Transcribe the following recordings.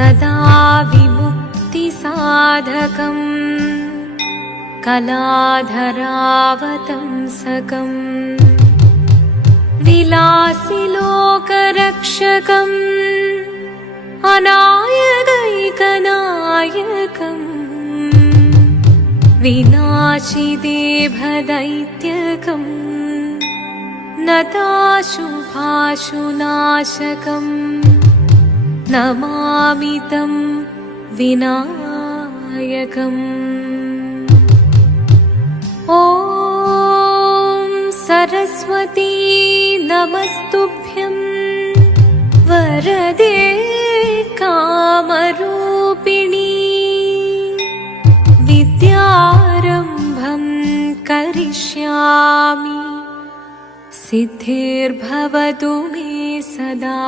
सदा विमुक्तिसाधकम् कलाधरावतंसकम् विलासिलोकरक्षकम् अनायकैकनायकम् विनाशिदेभदैत्यकम् नताशुभाशुनाशकम् नमामि तं विनायकम्। ॐ सरस्वती नमस्तुभ्यं वरदे कामरूपिणी विद्यारम्भं करिष्यामि सिद्धिर्भवतु मे सदा।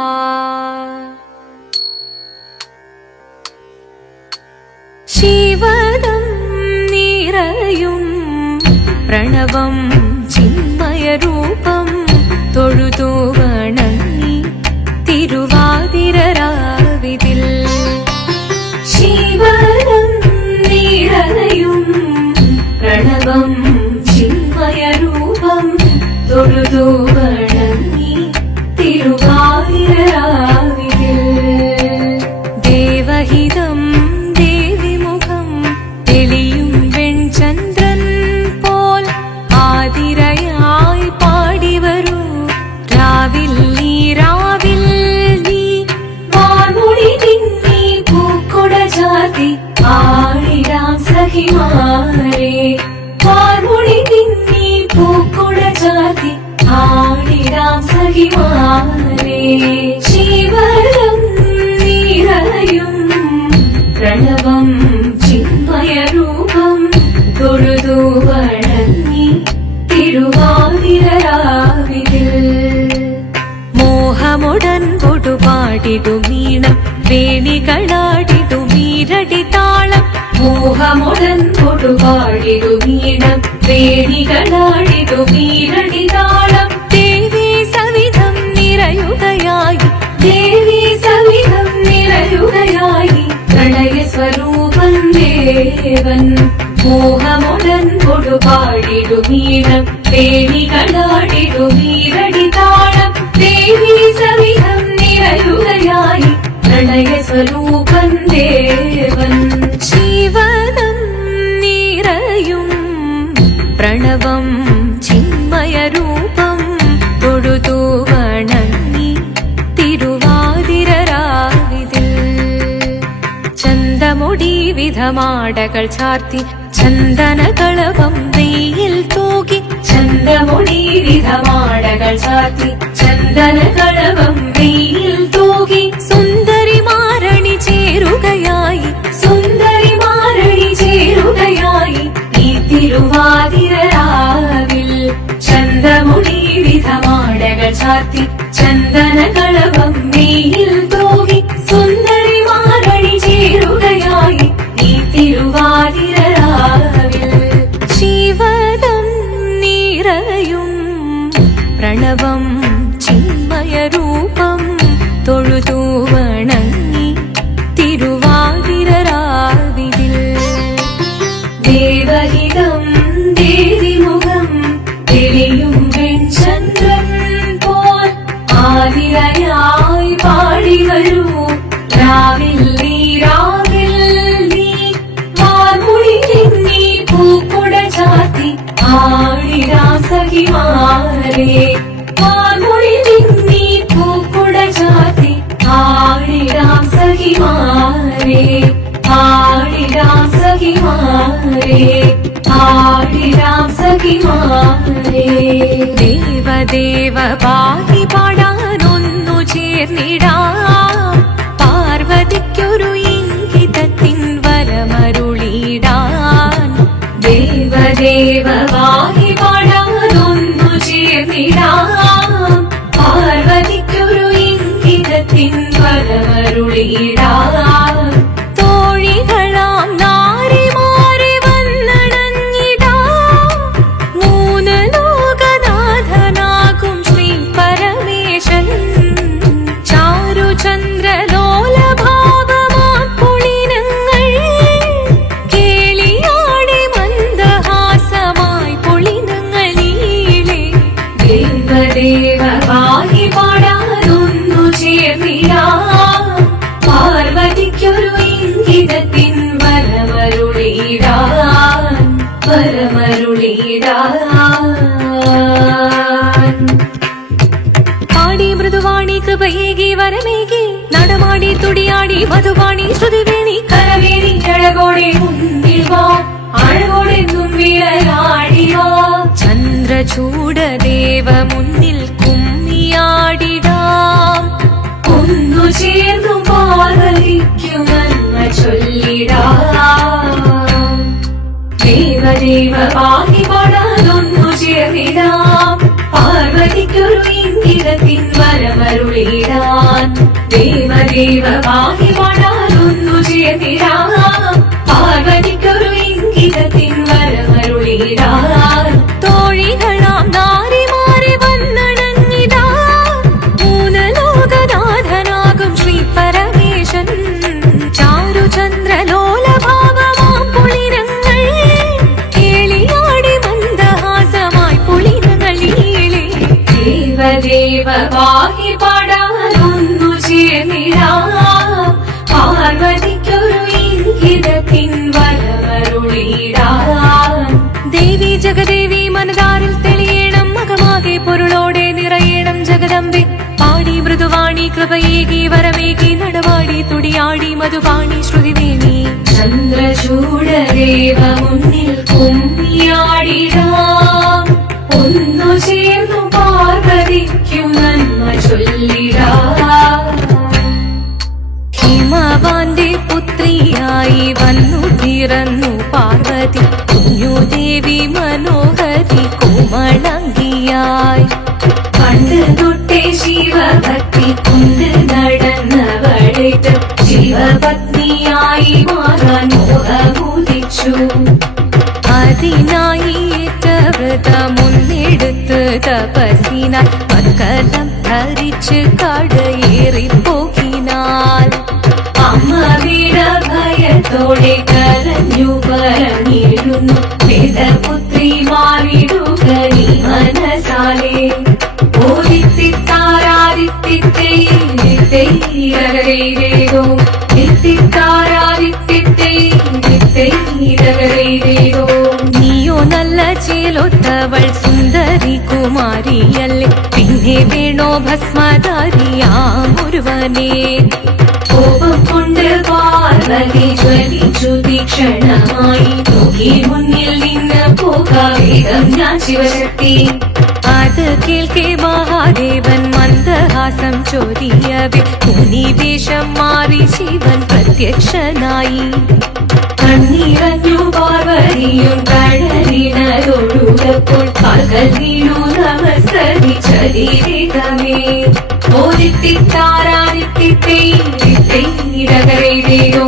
शिवदं निरयुं प्रणवं चिन्मयरूपं തൊഴുതു വണങ്ങി തിരുവാതിരരാവിതിൽ ശിവദം നിറയും പ്രണവം ചിന്മയരൂപം തൊഴുതു വണങ്ങി തിരുവാതിരരാവിതിൽ ദേവഹിതം ദേവിമുഖം തെളിയും വെൺചന്ദ്രൻ പോൽ ആതിരയായി പാടിവരൂ രാവിൽ നീ വാർമുടി തിന്നി പൂക്കൊട ചാർത്തി ആടിടാം സഖിമാരെ വാർമുടി തിന്നി പൂക്കൊട ചാർത്തി ആടിടാം സഖിമാരെ ശിവദം നിറയും പ്രണവം ചിന്മയരൂപം തൊഴുതു വണങ്ങി തിരുവാതിരരാവിതിൽ മോഹമുടൻ പൊടുപാടിടുമീണം വേണികളാടിടുമീരടി താളം മോഹമുടൻ പൊടുപാടിടുമീണം വേണികളാടിടുമീരടി താളം ദേവി സവിധം നിറയുകയായി ദേവി സവിധം നിറയുകയായി പ്രളയ സ്വരൂപൻ ദേവൻ മോഹമുടൻ കൊടുപാടിടുമീണം വേണികളാടിടുമീരടി താളം ദേവി സവിധം നിറയുകയായി പ്രളയ സ്വരൂപൻ ദേവൻ ശിവദം നിറയും പ്രണവം ചിന്മയരൂപം തൊഴുതു വണങ്ങി തിരുവാതിരരാവിതിൽ ചന്തമുടി വിധമാടകൾ ചാർത്തി ചന്ദനകളവം വെയിൽ തൂകി ചന്തമുടി വിധമാടകൾ ചാർത്തി ചന്ദനകളവം വെയിൽ തൂകി സുന്ദരിമാരണി ചേരുകയായി സുന്ദരിമാരണി ചേരുകയായി ഈ തിരുവാതിരരാവിൽ ചന്തമുടി വിധമാടകൾ ചാർത്തി ചന്ദനകളവം വെയിൽ തൂകി സുന്ദരിമാരണി ചേരുകയായി ഈ തിരുവാതിരരാവിൽ ശിവദം നിറയും പ്രണവം ചിന്മയരൂപം തൊഴുതു വണങ്ങി തിരുവാതിരരാവിതിൽ ദേവഹിതം ദേവിമുഖം തെളിയും വെൺചന്ദ്രൻ പോൽ ആതിരയായി പാടിവരൂ രാവിൽ നീ വാർമുടി തിന്നി പൂക്കൊട ചാർത്തി ആടിടാം സഖിമാരെ വാർമുടി തിന്നി പൂക്കൊട ചാർത്തി ആടിടാം സഖിമാരെ ആടിടാം സഖിമാരെ ആടിടാം സഖിമാരെ ദേവദേവ പാടി പാടാനൊന്നു ചേർന്നിടാം പാർവതിക്കൊരു ഇംഗിതത്തിൻ വരമരുളിടാൻ ദേവദേവ പാടി പാടാനൊന്നു ചേർന്നിടാം പാർവതിക്കൊരു ഇംഗിതത്തിൻ വരമരുളിടാൻ തോഴികളാം നാരിമാരെ വന്നണഞ്ഞിടാം മൂന്ന് ലോകനാഥനാകും ശ്രീ പരമേശൻ ചാരുചന്ദ്രലോലഭാവമാ നടുവാടി തുടിയാടി മധുവാണി ശ്രുതിവേണി കരവേണി അഴകോടെ മുന്നിൽ വാ അഴകോടെ തുമ്പിളയാടി വാ ചന്ദ്രചൂഡദേവ മുന്നിൽ കുമ്മിയാടിടാം ഒന്നു ചേർന്നു പാർവതിക്കു നന്മ ചൊല്ലിടാം ദേവദേവ പാഹി പാടാതൊന്നു ചേർന്നിടാം പാർവതിക്കൊരു ഇംഗിതത്തിൻ വരമരുളിടാൻ ദേവദേവ പാഹി പാടാതൊന്നു ചേർന്നിടാം പാർവതിക്കൊരു ഇംഗിതത്തിൻ വരമരുളിടാൻ തോഴികളാം നാരിമാരെ വന്നണഞ്ഞിടാ മൂന്ന് ലോകനാഥനാകും ശ്രീ പരമേശൻ ചാരുചന്ദ്രലോലഭാവമാം പുളിരങ്ങൾ കേളിയാടി മന്ദഹാസമായി പുളിരങ്ങളീളെ ദേവദേവ പാഹി പാടാനൊന്നു ചേർന്നിടാം പാർവതിക്കൊരു ഇംഗിതത്തിൻ വരമരുളിടാൻ ദേവി ജഗദേവി മനതാരിൽ തെളിയണം മകമാകെ പൊരുളോടെ നിറയണം ജഗദമ്പെ പാടി മൃദുവാണി കൃപയേകി വരമേകി നടവാടി തുടിയാടി മധുവാണി ശ്രുതിവേണി ചന്ദ്രചൂഡദേവ മുന്നിൽ കുമ്മിയാടിടാം ഒന്നു ചേർന്നു പാർവതിക്കു നന്മ ചൊല്ലിടാം ഹിമവാന്റെ പുത്രിയായി വന്നു പിറന്നു പാർവതി കുഞ്ഞുദേവി മനോഹരി കോമളങ്കിയായി പണ്ട് തൊട്ടേ ശിവഭക്തി കൊണ്ട് നടന്നവളേറ്റ് ശിവപത്നിയായി മാറാൻ മോഹമുദിച്ചു അതിനായി ഏറ്റ വ്രതമൊന്നെടുത്ത് തപസിനാൽ മക്കലം ധരിച്ച് കടയേറിപ്പോകിനാൽ അമ്മ വീട ഭയത്തോടെ കരഞ്ഞു പറഞ്ഞിരുന്നു വേദപുത്രി മാറിടുക നീ മനസാലേ നീയോ നല്ല ചേലൊത്തവൾ സുന്ദരി കുമാരിയല്ലേ പിന്നെ വേണോ ഭസ്മധാരിയാമൊരുവനെ കോപം കൊണ്ട് പാർവതി ജ്വലിച്ചു തീക്ഷണമായി നോക്കി മുന്നിൽ നിന്ന് പോകാവേഗം ഞാൻ ശിവശക്തി അത് കേൾക്കെ മഹാദേവൻ മന്ദഹാസം ചൊരിയവേ മുനിവേഷം മാറി ശിവൻ പ്രത്യക്ഷനായി കണ്ണീറഞ്ഞു പാർവതിയും കഴലിനതൊഴുകപ്പോൾ പകൽ വീണു നമസ്കരി ചലിവേഗമേ ഓരിത്തിത്താരാദിത്തിത്തേരകരേതോ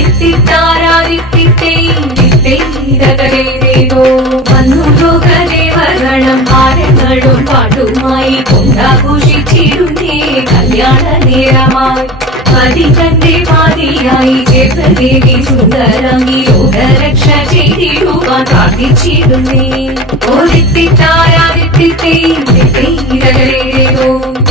എത്തിത്താരാദിത്തിത്തേരകരേതോ വന്നു ലോകദേവഗണം ഭാരങ്ങളും പാട്ടുമായി കൊണ്ടാഘോഷിച്ചിരുന്നേ കല്യാണ നേരമായി പതി തന്റെ പാതിയായി ചേർന്നദേവി സുന്ദരമി ലോകരക്ഷ ചെയ്തിടുവാൻ പ്രാർത്ഥിച്ചിടുന്നേ ഓരിത്തിത്താരാദിത്തിത്തേരകരേതോ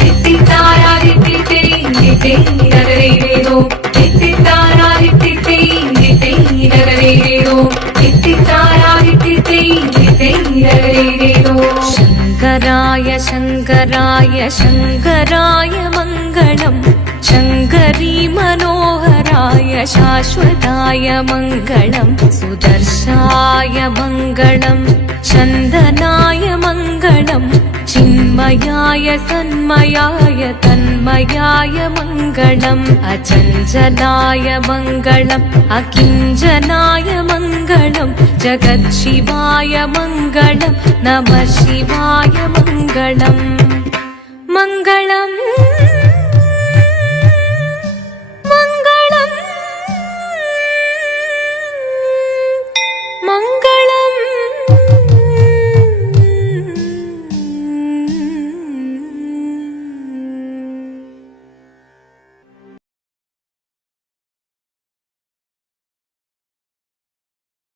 എത്തിത്താരാദിത്തിത്തേരകരേതോ എത്തിത്താരാദിത്തിത്തേരകരേതോ എത്തിത്താരാദിത്തിത്തേരകരേതോ ശങ്കരായ ശങ്കരായ ശങ്കരായ മംഗളം ശങ്കരീ മനോഹരായ ശാശ്വതായ മംഗളം സുദർശായ മംഗളം ചന്ദനായ മംഗളം ചിന്മയായ സന്മയായ തന്മയായ മംഗളം അചഞ്ചലായ മംഗളം അകിഞ്ചനായ മംഗളം ജഗത്ശിവായ മംഗളം നമഃ ശിവായ മംഗളം മംഗളം